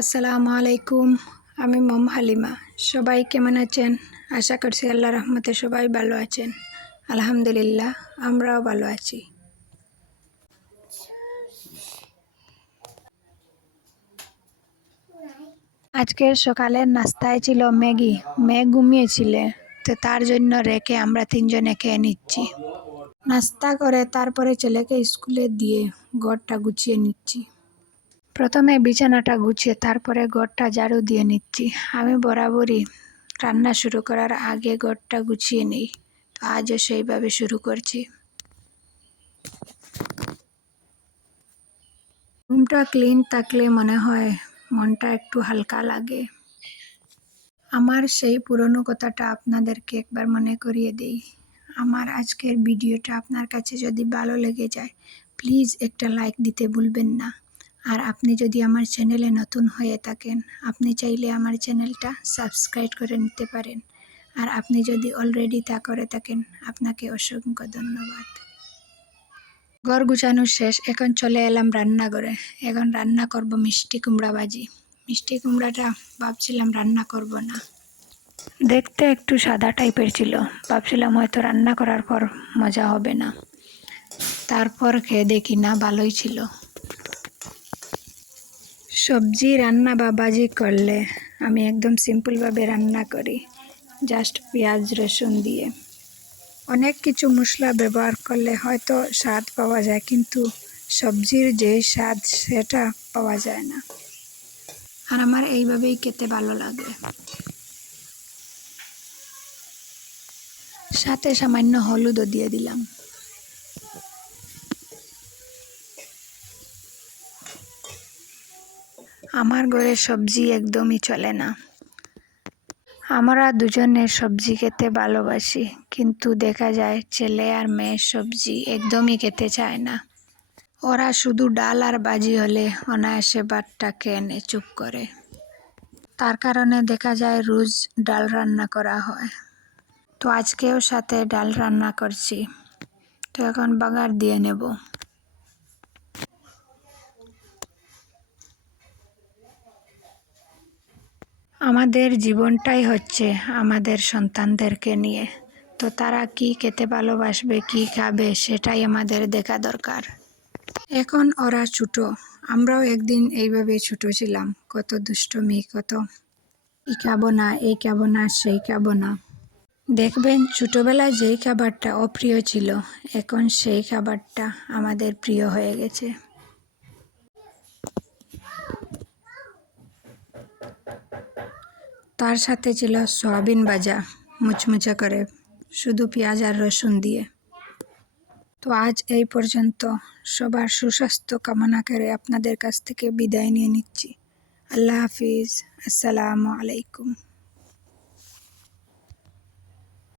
আসসালামু আলাইকুম, আমি মম হালিমা। সবাই কেমন আছেন? আশা করছি আল্লাহ রহমতে সবাই ভালো আছেন। আলহামদুলিল্লাহ, আমরাও ভালো আছি। আজকের সকালের নাস্তায় ছিল ম্যাগি। মেয়ে ঘুমিয়েছিলে, তো তার জন্য রেখে আমরা তিনজনে খেয়ে নিচ্ছি। নাস্তা করে তারপরে ছেলেকে স্কুলে দিয়ে ঘরটা গুছিয়ে নিচ্ছি। প্রথমে বিছানাটা গুছিয়ে তারপরে ঘরটা ঝাড়ু দিয়ে নিচ্ছি। আমি বরাবরই রান্না শুরু করার আগে ঘরটা গুছিয়ে নিই, তো আজও সেইভাবে শুরু করছি। রুমটা ক্লিন থাকলে মনে হয় মনটা একটু হালকা লাগে। আমার সেই পুরনো কথাটা আপনাদেরকে একবার মনে করিয়ে দিই। আমার আজকের ভিডিওটা আপনার কাছে যদি ভালো লেগে যায়, প্লিজ একটা লাইক দিতে ভুলবেন না। আর আপনি যদি আমার চ্যানেলে নতুন হয়ে থাকেন, আপনি চাইলে আমার চ্যানেলটা সাবস্ক্রাইব করে নিতে পারেন। আর আপনি যদি অলরেডি তা করে থাকেন, আপনাকে অসংখ্য ধন্যবাদ। ঘর গুছানো শেষ, এখন চলে এলাম রান্নাঘরে। এখন রান্না করব মিষ্টি কুমড়া ভাজি। মিষ্টি কুমড়াটা ভাবছিলাম রান্না করব না। দেখতে একটু সাদা টাইপের ছিল। ভাবছিলাম হয়তো রান্না করার পর মজা হবে না। তারপর খেয়ে দেখি না, ভালোই ছিল। সবজি রান্না বা ভাজি করলে, আমি একদম সিম্পলভাবে রান্না করি জাস্ট পেঁয়াজ, রসুন দিয়ে। অনেক কিছু মশলা ব্যবহার করলে হয়তো স্বাদ পাওয়া যায়, কিন্তু সবজির যে স্বাদ সেটা পাওয়া যায় না। আর আমার এইভাবেই খেতে ভালো লাগে। সাথে সামান্য হলুদও দিয়ে দিলাম। আমার ঘরে সবজি একদমই চলে না। আমরা দুজনে সবজি খেতে ভালোবাসি, কিন্তু দেখা যায় ছেলে আর মেয়ে সবজি একদমই খেতে চায় না। ওরা শুধু ডাল আর বাজি হলে অনায়াসে ভাতটা খেয়ে চুপ করে। তার কারণে দেখা যায় রোজ ডাল রান্না করা হয়। তো আজকেও সাথে ডাল রান্না করছি। তো এখন বাগার দিয়ে নেব। আমাদের জীবনটাই হচ্ছে আমাদের সন্তানদেরকে নিয়ে। তো তারা কি খেতে ভালোবাসবে, কি খাবে সেটাই আমাদের দেখা দরকার। এখন ওরা ছোটো, আমরাও একদিন এইভাবে ছোট ছিলাম। কত দুষ্টমি, কত ই খাব না, এই খাব না, সেই খাব না। দেখবেন ছোটোবেলায় যেই খাবারটা অপ্রিয় ছিল, এখন সেই খাবারটা আমাদের প্রিয় হয়ে গেছে। তার সাথে ছিল সয়াবিন ভাজা, মুচমুচে করে, শুধু পেঁয়াজ আর রসুন দিয়ে। তো আজ এই পর্যন্ত। সবার সুস্বাস্থ্য কামনা করে আপনাদের কাছ থেকে বিদায় নিয়ে নিচ্ছি। আল্লাহ হাফিজ। আসসালামু আলাইকুম।